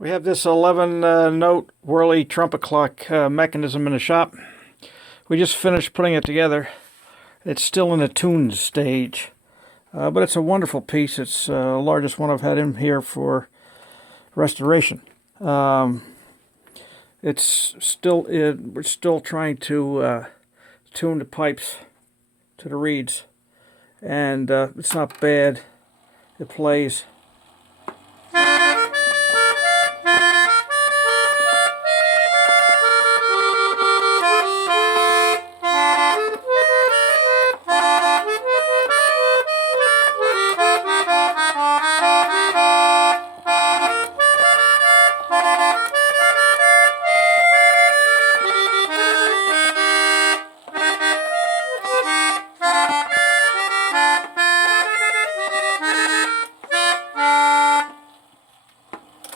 We have this 11-note Wehrle trumpet clock mechanism in the shop. We just finished putting it together. It's still in the tune stage, but it's a wonderful piece. It's the largest one I've had in here for restoration. We're still trying to tune the pipes to the reeds, and it's not bad. It plays.